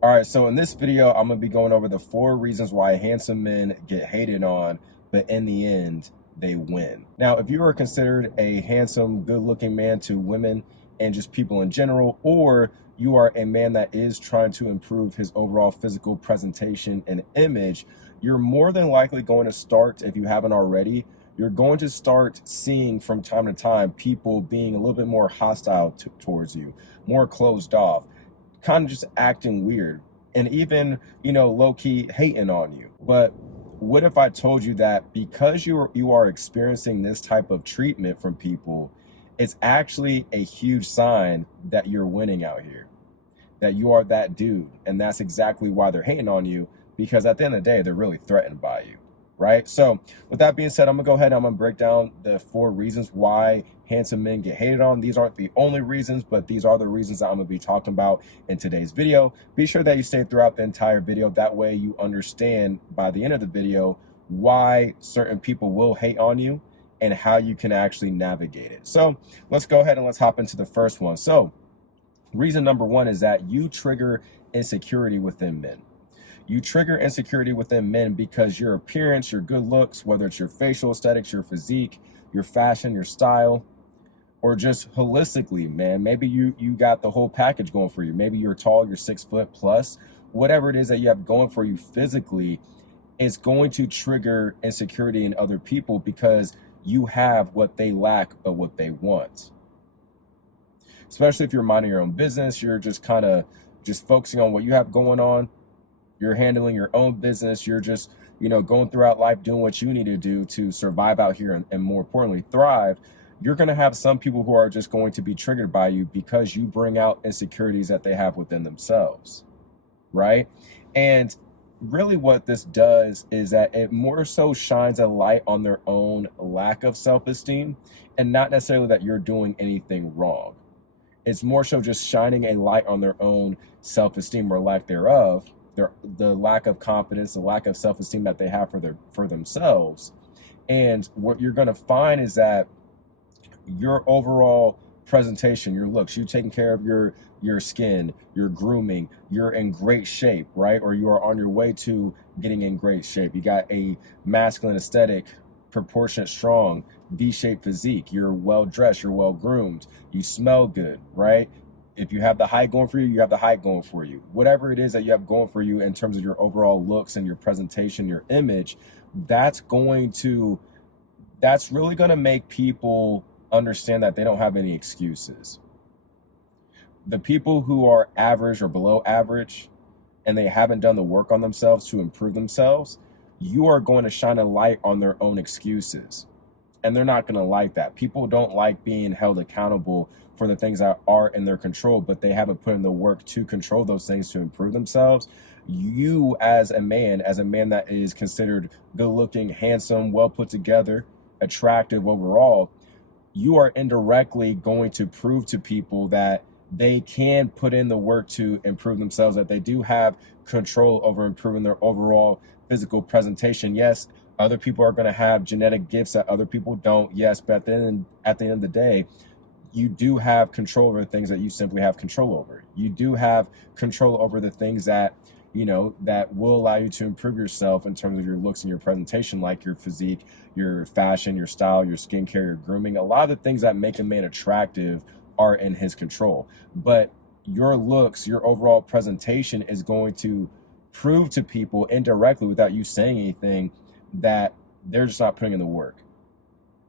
All right, so in this video, I'm gonna be going over the 4 reasons why handsome men get hated on, but in the end, they win. Now, if you are considered a handsome, good-looking man to women and just people in general, or you are a man that is trying to improve his overall physical presentation and image, you're more than likely going to start, if you haven't already, you're going to start seeing from time to time people being a little bit more hostile towards you, more closed off, kind of just acting weird, and even, low-key hating on you. But what if I told you that because you are experiencing this type of treatment from people, it's actually a huge sign that you're winning out here, that you are that dude, and that's exactly why they're hating on you, because at the end of the day, they're really threatened by you, right? So with that being said, I'm gonna go ahead and I'm gonna break down the 4 reasons why handsome men get hated on. These aren't the only reasons, but these are the reasons that I'm gonna be talking about in today's video. Be sure that you stay throughout the entire video. That way you understand by the end of the video why certain people will hate on you and how you can actually navigate it. So let's go ahead and let's hop into the first one. So reason number 1 is that you trigger insecurity within men. You trigger insecurity within men because your appearance, your good looks, whether it's your facial aesthetics, your physique, your fashion, your style, or just holistically, man, maybe you got the whole package going for you. Maybe you're tall, you're 6 foot plus, whatever it is that you have going for you physically, is going to trigger insecurity in other people because you have what they lack but what they want. Especially if you're minding your own business, you're just kind of just focusing on what you have going on. You're handling your own business. You're just, going throughout life, doing what you need to do to survive out here and more importantly, thrive. You're going to have some people who are just going to be triggered by you because you bring out insecurities that they have within themselves, right? And really what this does is that it more so shines a light on their own lack of self-esteem, and not necessarily that you're doing anything wrong. It's more so just shining a light on their own self-esteem or lack thereof, the lack of confidence, the lack of self-esteem that they have for themselves. And what you're going to find is that your overall presentation, your looks, you taking care of your skin, your grooming, you're in great shape, right? Or you are on your way to getting in great shape. You got a masculine aesthetic, proportionate, strong, V-shaped physique. You're well dressed, you're well groomed, you smell good, right? If you have the height going for you, you have the height going for you. Whatever it is that you have going for you in terms of your overall looks and your presentation, your image, that's really going to make people understand that they don't have any excuses. The people who are average or below average and they haven't done the work on themselves to improve themselves, you are going to shine a light on their own excuses. And they're not going to like that. People don't like being held accountable for the things that are in their control, but they haven't put in the work to control those things to improve themselves. You as a man that is considered good looking, handsome, well put together, attractive overall, you are indirectly going to prove to people that they can put in the work to improve themselves, that they do have control over improving their overall physical presentation. Yes, other people are going to have genetic gifts that other people don't. Yes, but then at the end of the day, you do have control over the things that you simply have control over. You do have control over the things that, that will allow you to improve yourself in terms of your looks and your presentation, like your physique, your fashion, your style, your skincare, your grooming. A lot of the things that make a man attractive are in his control. But your looks, your overall presentation is going to prove to people indirectly, without you saying anything, that they're just not putting in the work,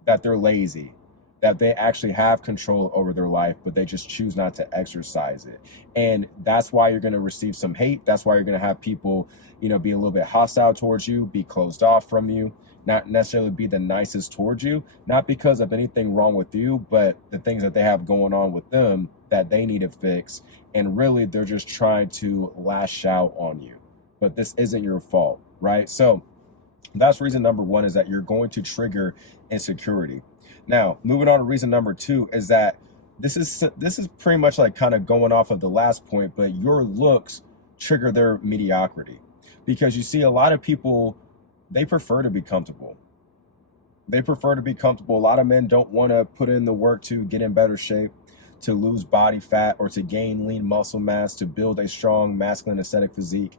that they're lazy, that they actually have control over their life, but they just choose not to exercise it. And that's why you're going to receive some hate. That's why you're going to have people, be a little bit hostile towards you, be closed off from you, not necessarily be the nicest towards you, not because of anything wrong with you, but the things that they have going on with them that they need to fix. And really, they're just trying to lash out on you. But this isn't your fault, right? So that's reason number 1, is that you're going to trigger insecurity. Now, moving on to reason number 2 is that this is pretty much like kind of going off of the last point, but your looks trigger their mediocrity. Because you see, a lot of people, they prefer to be comfortable. They prefer to be comfortable. A lot of men don't want to put in the work to get in better shape. to lose body fat or to gain lean muscle mass, to build a strong masculine aesthetic physique.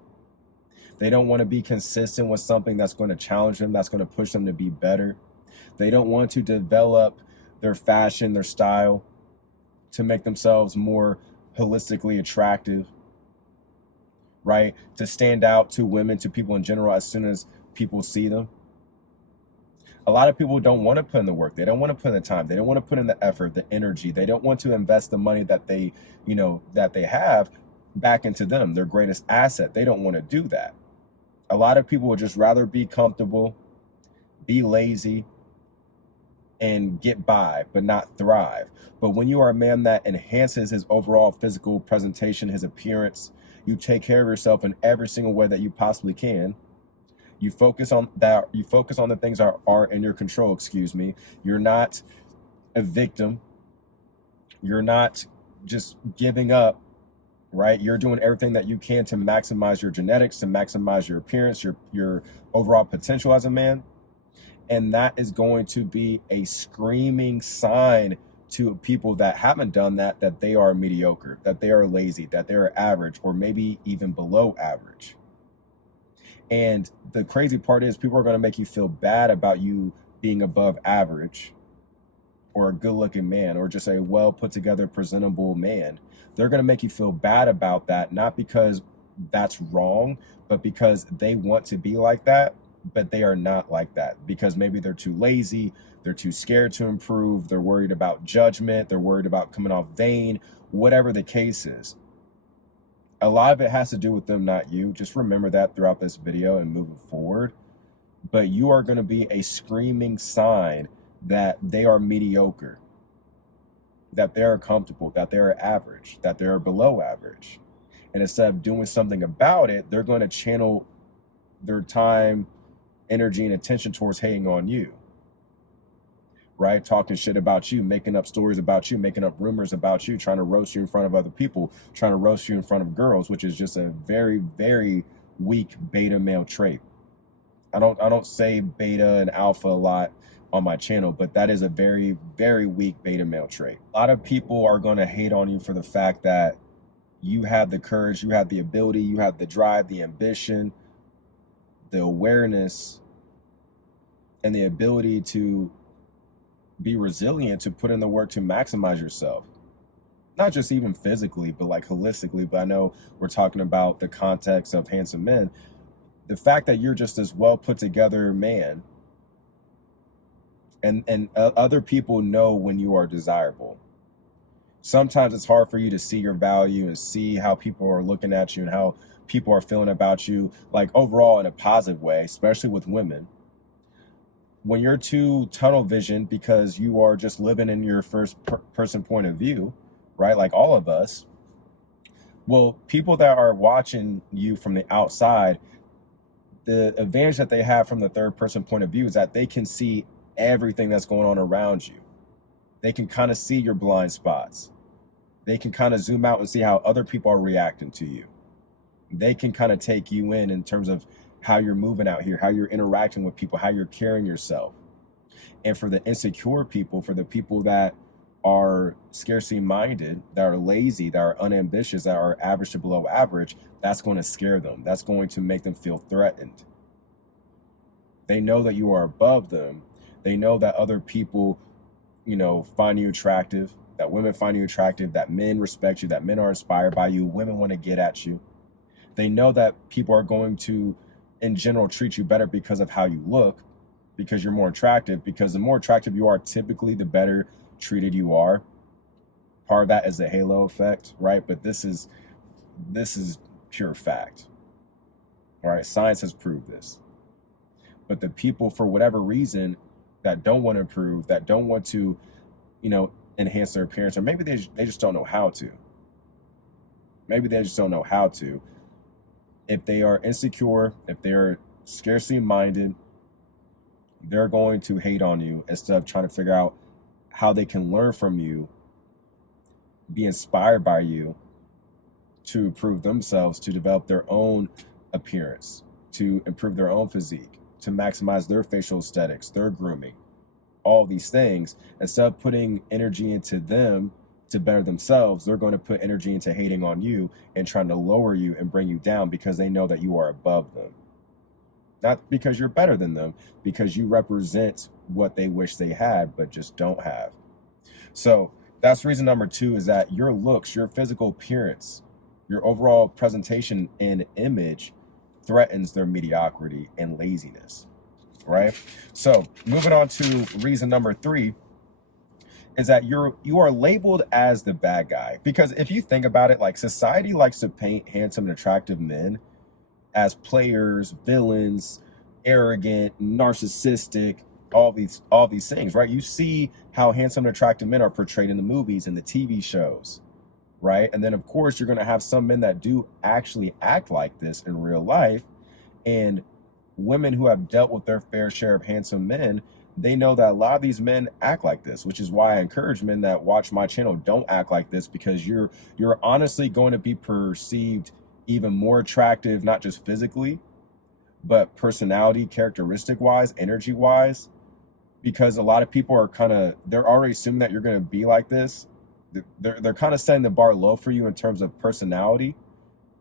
They don't want to be consistent with something that's going to challenge them, that's going to push them to be better. They don't want to develop their fashion, their style, to make themselves more holistically attractive, right? To stand out to women, to people in general, as soon as people see them. A lot of people don't want to put in the work. They don't want to put in the time. They don't want to put in the effort, the energy. They don't want to invest the money that they, that they have back into them, their greatest asset. They don't want to do that. A lot of people would just rather be comfortable, be lazy, and get by, but not thrive. But when you are a man that enhances his overall physical presentation, his appearance, you take care of yourself in every single way that you possibly can. You focus on that. You focus on the things that are in your control, You're not a victim. You're not just giving up, right? You're doing everything that you can to maximize your genetics, to maximize your appearance, your overall potential as a man. And that is going to be a screaming sign to people that haven't done that, that they are mediocre, that they are lazy, that they are average, or maybe even below average. And the crazy part is people are going to make you feel bad about you being above average, or a good looking man, or just a well put together, presentable man. They're going to make you feel bad about that, not because that's wrong, but because they want to be like that, but they are not like that, because maybe they're too lazy, they're too scared to improve, they're worried about judgment, they're worried about coming off vain, whatever the case is. A lot of it has to do with them, not you. Just remember that throughout this video and moving forward. But you are going to be a screaming sign that they are mediocre, that they are comfortable, that they are average, that they are below average. And instead of doing something about it, they're going to channel their time, energy, and attention towards hating on you, right? Talking shit about you, making up stories about you, making up rumors about you, trying to roast you in front of other people, trying to roast you in front of girls, which is just a very, very weak beta male trait. I don't say beta and alpha a lot on my channel, but that is a very, very weak beta male trait. A lot of people are going to hate on you for the fact that you have the courage, you have the ability, you have the drive, the ambition, the awareness, and the ability to be resilient, to put in the work to maximize yourself. Not just even physically, but like holistically. But I know we're talking about the context of handsome men. The fact that you're just this well put together man, and other people know when you are desirable. Sometimes it's hard for you to see your value and see how people are looking at you and how people are feeling about you, like overall in a positive way, especially with women. When you're too tunnel vision because you are just living in your first person point of view, right? Like all of us. Well, people that are watching you from the outside, the advantage that they have from the third person point of view is that they can see everything that's going on around you. They can kind of see your blind spots. They can kind of zoom out and see how other people are reacting to you. They can kind of take you in terms of how you're moving out here, how you're interacting with people, how you're carrying yourself. And for the insecure people, for the people that are scarcity minded, that are lazy, that are unambitious, that are average to below average, that's going to scare them. That's going to make them feel threatened. They know that you are above them. They know that other people, find you attractive, that women find you attractive, that men respect you, that men are inspired by you, women want to get at you. They know that people are going to, in general, treat you better because of how you look, because you're more attractive, because the more attractive you are, typically the better treated you are. Part of that is the halo effect, right? But this is pure fact. All right, science has proved this. But the people, for whatever reason, that don't want to improve, that don't want to, enhance their appearance, or maybe they just don't know how to. Maybe they just don't know how to. If they are insecure, if they're scarcity minded, they're going to hate on you instead of trying to figure out how they can learn from you, be inspired by you to improve themselves, to develop their own appearance, to improve their own physique, to maximize their facial aesthetics, their grooming, all these things, instead of putting energy into them to better themselves, they're going to put energy into hating on you and trying to lower you and bring you down because they know that you are above them. Not because you're better than them, because you represent what they wish they had, but just don't have. So that's reason number 2, is that your looks, your physical appearance, your overall presentation and image threatens their mediocrity and laziness, right? So moving on to reason number 3, is that you are labeled as the bad guy. Because if you think about it, like, society likes to paint handsome and attractive men as players, villains, arrogant, narcissistic, all these things, right? You see how handsome and attractive men are portrayed in the movies and the TV shows, right? And then of course you're going to have some men that do actually act like this in real life, and women who have dealt with their fair share of handsome men, they know that a lot of these men act like this, which is why I encourage men that watch my channel, don't act like this, because you're honestly going to be perceived even more attractive, not just physically, but personality, characteristic wise, energy wise, because a lot of people are they're already assuming that you're going to be like this. They're kind of setting the bar low for you in terms of personality,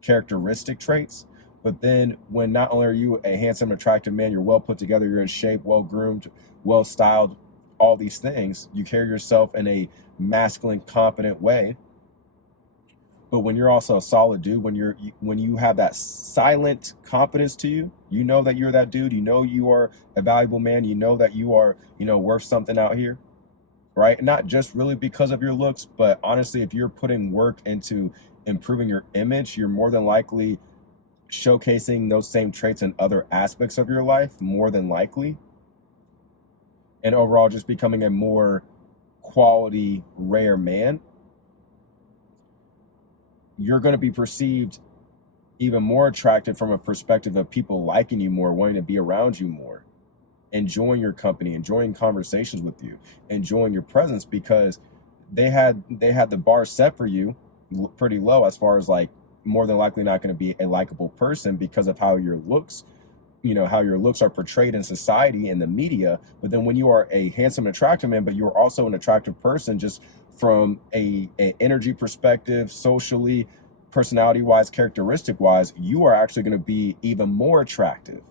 characteristic traits. But then when not only are you a handsome, attractive man, you're well put together, you're in shape, well groomed, well styled, all these things, you carry yourself in a masculine, confident way. But when you're also a solid dude, when you have that silent confidence to you, you know that you're that dude, you know you are a valuable man, you know that you are, worth something out here, right? Not just really because of your looks, but honestly, if you're putting work into improving your image, you're more than likely showcasing those same traits in other aspects of your life, more than likely. And overall, just becoming a more quality, rare man. You're going to be perceived even more attractive from a perspective of people liking you more, wanting to be around you more, enjoying your company, enjoying conversations with you, enjoying your presence, because they had the bar set for you pretty low as far as, like, more than likely not going to be a likable person because of how your looks, how your looks are portrayed in society and the media. But then when you are a handsome and attractive man, but you're also an attractive person, just from a energy perspective, socially, personality wise, characteristic wise, you are actually going to be even more attractive,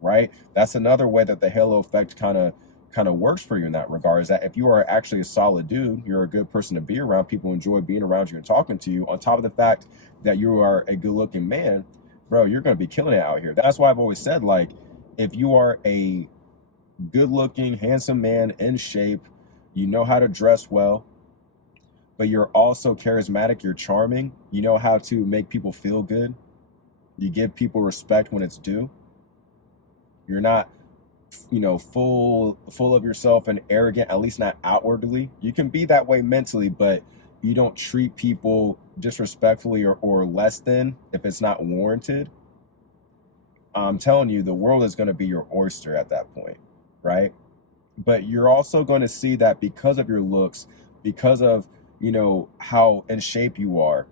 right? That's another way that the halo effect kind of works for you in that regard, is that if you are actually a solid dude, you're a good person to be around, people enjoy being around you and talking to you, on top of the fact that you are a good looking man, bro, you're going to be killing it out here. That's why I've always said, like, if you are a good looking, handsome man in shape, you know how to dress well, but you're also charismatic, you're charming, you know how to make people feel good, you give people respect when it's due, you're not full of yourself and arrogant, at least not outwardly. You can be that way mentally, but you don't treat people disrespectfully or less than if it's not warranted. I'm telling you, the world is going to be your oyster at that point, right? But you're also going to see that because of your looks, because of, how in shape you are,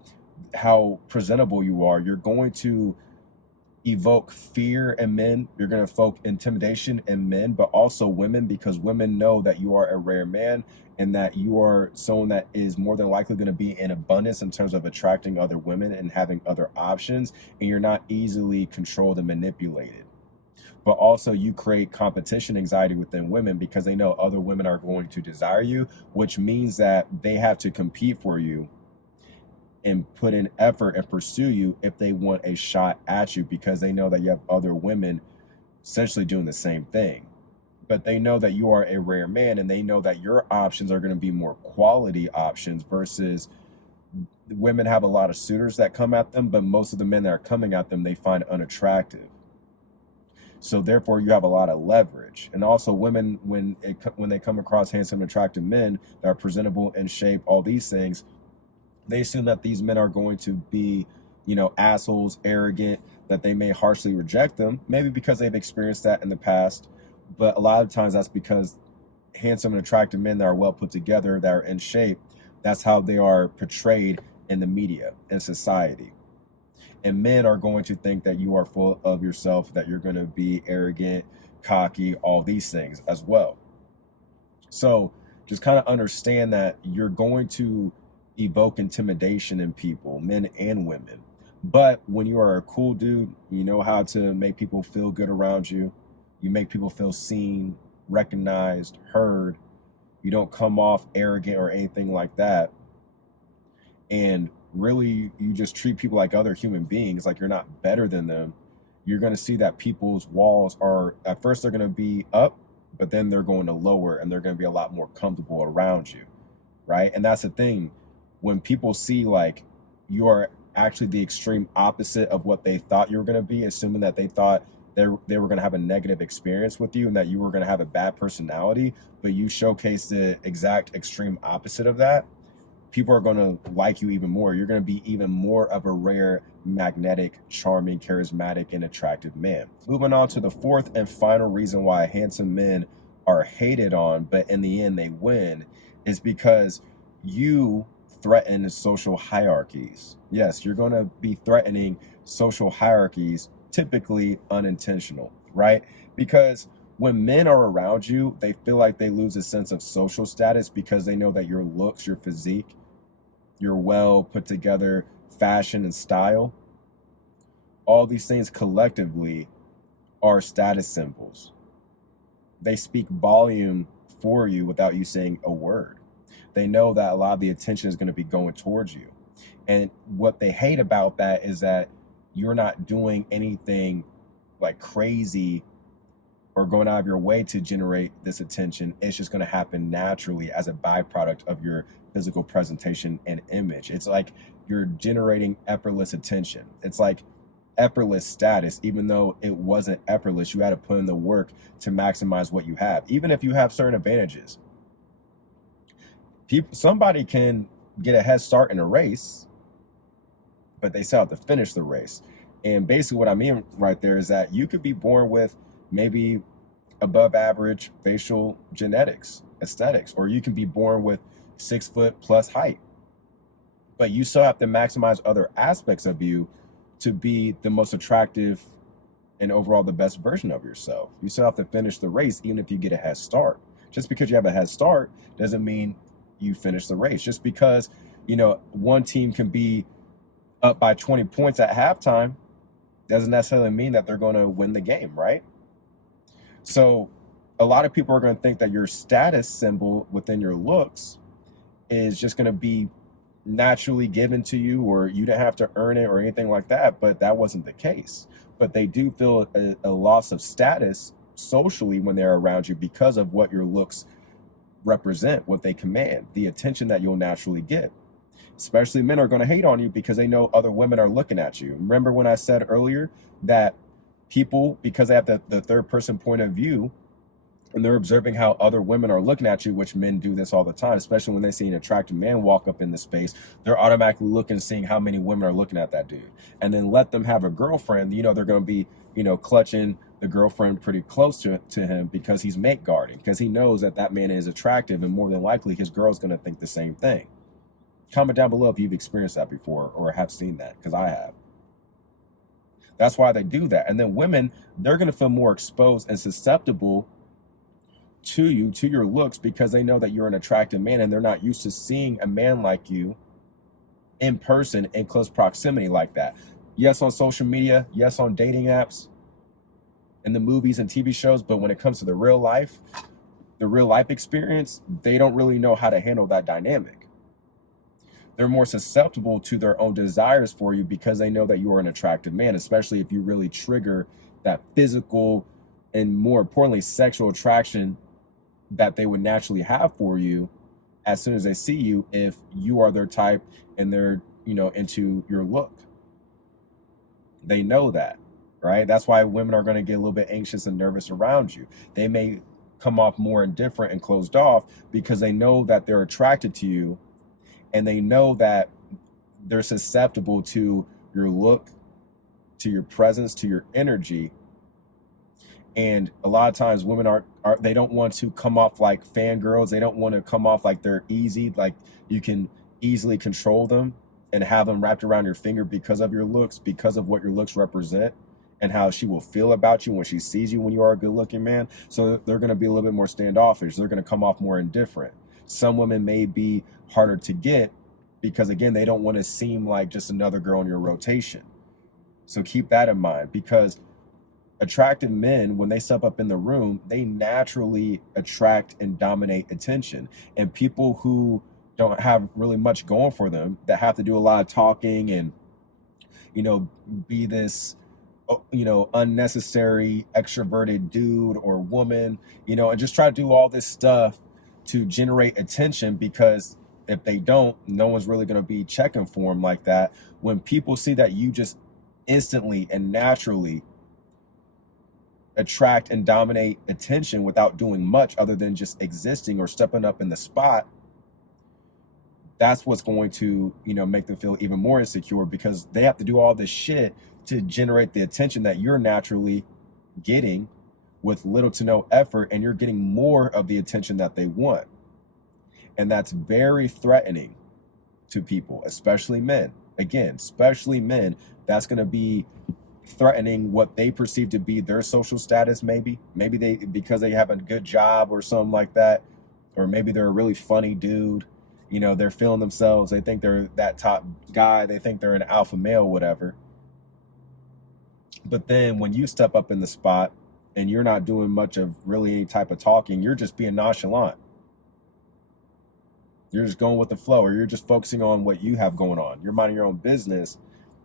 how presentable you are, you're going to evoke fear in men, you're going to evoke intimidation in men, but also women, because women know that you are a rare man and that you are someone that is more than likely going to be in abundance in terms of attracting other women and having other options, and you're not easily controlled and manipulated. But also you create competition anxiety within women because they know other women are going to desire you, which means that they have to compete for you and put in effort and pursue you if they want a shot at you, because they know that you have other women essentially doing the same thing. But they know that you are a rare man, and they know that your options are going to be more quality options, versus women have a lot of suitors that come at them, but most of the men that are coming at them, they find unattractive. So therefore you have a lot of leverage. And also women, when they come across handsome, attractive men that are presentable, in shape, all these things, they assume that these men are going to be, assholes, arrogant, that they may harshly reject them, maybe because they've experienced that in the past. But a lot of times that's because handsome and attractive men that are well put together, that are in shape, that's how they are portrayed in the media, in society. And men are going to think that you are full of yourself, that you're going to be arrogant, cocky, all these things as well. So just kind of understand that you're going to evoke intimidation in people, men and women. But when you are a cool dude, you know how to make people feel good around you. You make people feel seen, recognized, heard. You don't come off arrogant or anything like that. And really, you just treat people like other human beings, like you're not better than them. You're going to see that people's walls are, at first, they're going to be up, but then they're going to lower, and they're going to be a lot more comfortable around you, right? And that's the thing. When people see like you are actually the extreme opposite of what they thought you were going to be, assuming that they thought they were going to have a negative experience with you and that you were going to have a bad personality, but you showcase the exact extreme opposite of that, people are going to like you even more. You're going to be even more of a rare, magnetic, charming, charismatic, and attractive man. Moving on to the fourth and final reason why handsome men are hated on, but in the end they win, is because you threaten social hierarchies. Yes, you're going to be threatening social hierarchies, typically unintentional, right? Because when men are around you, they feel like they lose a sense of social status because they know that your looks, your physique, your well put together fashion and style, all these things collectively are status symbols. They speak volume for you without you saying a word. They know that a lot of the attention is going to be going towards you. And what they hate about that is that you're not doing anything like crazy or going out of your way to generate this attention. It's just going to happen naturally as a byproduct of your physical presentation and image. It's like you're generating effortless attention. It's like effortless status. Even though it wasn't effortless, you had to put in the work to maximize what you have. Even if you have certain advantages, somebody can get a head start in a race, but they still have to finish the race. And basically what I mean right there is that you could be born with maybe above average facial genetics, aesthetics, or you can be born with 6 foot plus height, but you still have to maximize other aspects of you to be the most attractive and overall the best version of yourself. You still have to finish the race, even if you get a head start. Just because you have a head start doesn't mean you finish the race. Just because, one team can be up by 20 points at halftime doesn't necessarily mean that they're going to win the game, right? So a lot of people are going to think that your status symbol within your looks is just going to be naturally given to you, or you didn't have to earn it or anything like that, but that wasn't the case. But they do feel a loss of status socially when they're around you because of what your looks represent, what they command, the attention that you'll naturally get. Especially men are going to hate on you because they know other women are looking at you. Remember when I said earlier that people, because they have the third person point of view, and they're observing how other women are looking at you, which men do this all the time, especially when they see an attractive man walk up in the space, they're automatically looking, seeing how many women are looking at that dude. And then let them have a girlfriend, they're going to be, clutching the girlfriend pretty close to him because he's mate guarding, because he knows that man is attractive, and more than likely his girl's going to think the same thing. Comment down below if you've experienced that before or have seen that, because I have. That's why they do that. And then women, they're going to feel more exposed and susceptible to you, to your looks, because they know that you're an attractive man, and they're not used to seeing a man like you in person in close proximity like that. Yes, on social media, yes, on dating apps, in the movies and TV shows, but when it comes to the real life experience, they don't really know how to handle that dynamic. They're more susceptible to their own desires for you because they know that you are an attractive man, especially if you really trigger that physical and, more importantly, sexual attraction that they would naturally have for you as soon as they see you, if you are their type and they're, into your look. They know that, right? That's why women are going to get a little bit anxious and nervous around you. They may come off more indifferent and closed off because they know that they're attracted to you, and they know that they're susceptible to your look, to your presence, to your energy. And a lot of times women they don't want to come off like fangirls. They don't want to come off like they're easy, like you can easily control them and have them wrapped around your finger because of your looks, because of what your looks represent, and how she will feel about you when she sees you when you are a good looking man. So they're going to be a little bit more standoffish. They're going to come off more indifferent. Some women may be harder to get because, again, they don't want to seem like just another girl in your rotation. So keep that in mind, because attractive men, when they step up in the room, they naturally attract and dominate attention. And people who don't have really much going for them, that have to do a lot of talking and, be this, unnecessary extroverted dude or woman, and just try to do all this stuff to generate attention, because if they don't, no one's really going to be checking for them like that. When people see that you just instantly and naturally attract and dominate attention without doing much other than just existing or stepping up in the spot, that's what's going to, make them feel even more insecure, because they have to do all this shit to generate the attention that you're naturally getting with little to no effort, and you're getting more of the attention that they want. And that's very threatening to people, especially men. Again, especially men, that's going to be threatening what they perceive to be their social status. Maybe they, because they have a good job or something like that, or maybe they're a really funny dude, they're feeling themselves, they think they're that top guy, they think they're an alpha male, whatever. But then when you step up in the spot and you're not doing much of really any type of talking, you're just being nonchalant, you're just going with the flow, or you're just focusing on what you have going on, you're minding your own business.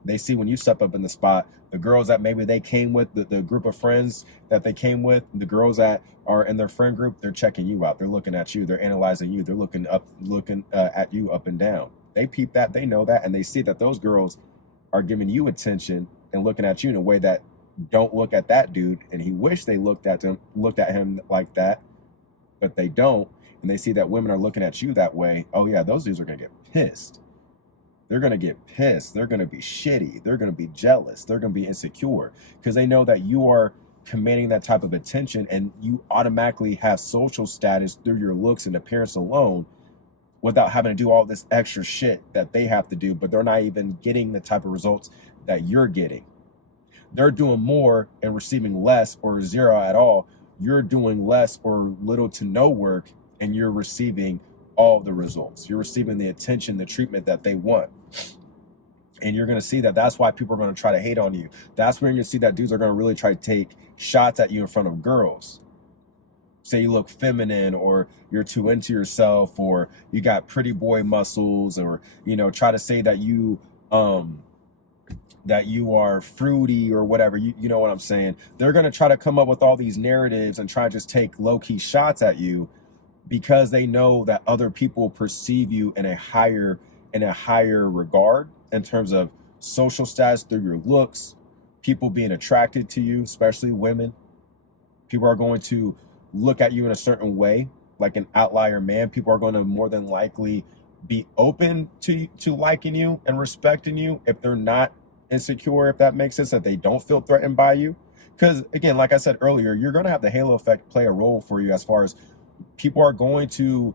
They see when you step up in the spot, the girls that maybe they came with, the group of friends that they came with, the girls that are in their friend group, they're checking you out. They're looking at you. They're analyzing you. They're looking at you up and down. They peep that. They know that. And they see that those girls are giving you attention and looking at you in a way that don't look at that dude. And he wished they looked at him like that, but they don't. And they see that women are looking at you that way. Oh yeah, those dudes are going to get pissed. They're going to get pissed. They're going to be shitty. They're going to be jealous. They're going to be insecure, because they know that you are commanding that type of attention, and you automatically have social status through your looks and appearance alone, without having to do all this extra shit that they have to do, but they're not even getting the type of results that you're getting. They're doing more and receiving less or zero at all. You're doing less or little to no work, and you're receiving all the results. You're receiving the attention, the treatment that they want. And you're going to see that that's why people are going to try to hate on you. That's when you're going to see that dudes are going to really try to take shots at you in front of girls. Say you look feminine, or you're too into yourself, or you got pretty boy muscles, or, try to say that you are fruity or whatever. You know what I'm saying? They're going to try to come up with all these narratives and try to just take low-key shots at you, because they know that other people perceive you in a higher regard in terms of social status through your looks, people being attracted to you, especially women. People are going to look at you in a certain way, like an outlier man. People are going to more than likely be open to liking you and respecting you if they're not insecure, if that makes sense, that they don't feel threatened by you. Because again, like I said earlier, you're going to have the halo effect play a role for you, as far as people are going to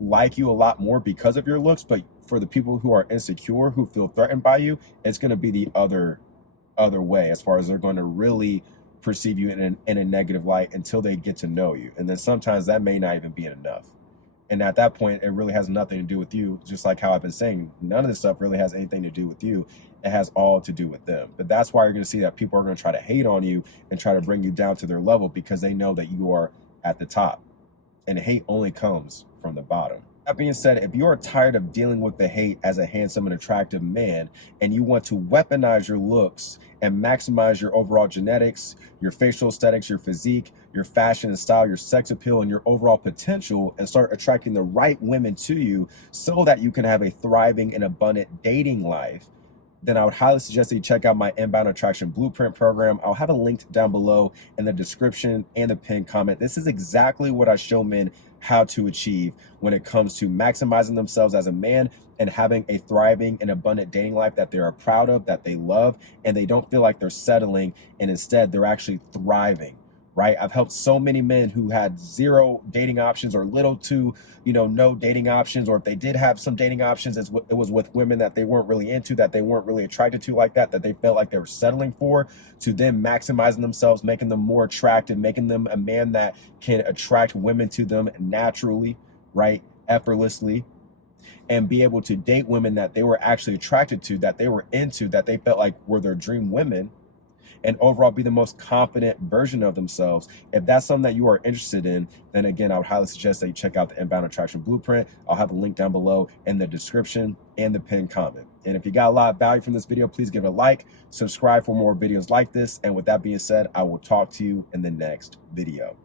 like you a lot more because of your looks. But for the people who are insecure, who feel threatened by you, it's going to be the other way, as far as they're going to really perceive you in a negative light until they get to know you. And then sometimes that may not even be enough. And at that point, it really has nothing to do with you. Just like how I've been saying, none of this stuff really has anything to do with you. It has all to do with them. But that's why you're going to see that people are going to try to hate on you and try to bring you down to their level, because they know that you are at the top. And hate only comes from the bottom. That being said, if you are tired of dealing with the hate as a handsome and attractive man, and you want to weaponize your looks and maximize your overall genetics, your facial aesthetics, your physique, your fashion and style, your sex appeal, and your overall potential, and start attracting the right women to you so that you can have a thriving and abundant dating life, then I would highly suggest that you check out my Inbound Attraction Blueprint program. I'll have a link down below in the description and the pinned comment. This is exactly what I show men how to achieve when it comes to maximizing themselves as a man and having a thriving and abundant dating life that they are proud of, that they love, and they don't feel like they're settling, and instead they're actually thriving. Right? I've helped so many men who had zero dating options, or little to, no dating options, or if they did have some dating options, it was with women that they weren't really into, that they weren't really attracted to like that they felt like they were settling for, to them maximizing themselves, making them more attractive, making them a man that can attract women to them naturally, right? effortlessly, and be able to date women that they were actually attracted to, that they were into, that they felt like were their dream women, and overall be the most confident version of themselves. If that's something that you are interested in, then again, I would highly suggest that you check out the Inbound Attraction Blueprint. I'll have a link down below in the description and the pinned comment. And if you got a lot of value from this video, please give it a like, subscribe for more videos like this. And with that being said, I will talk to you in the next video.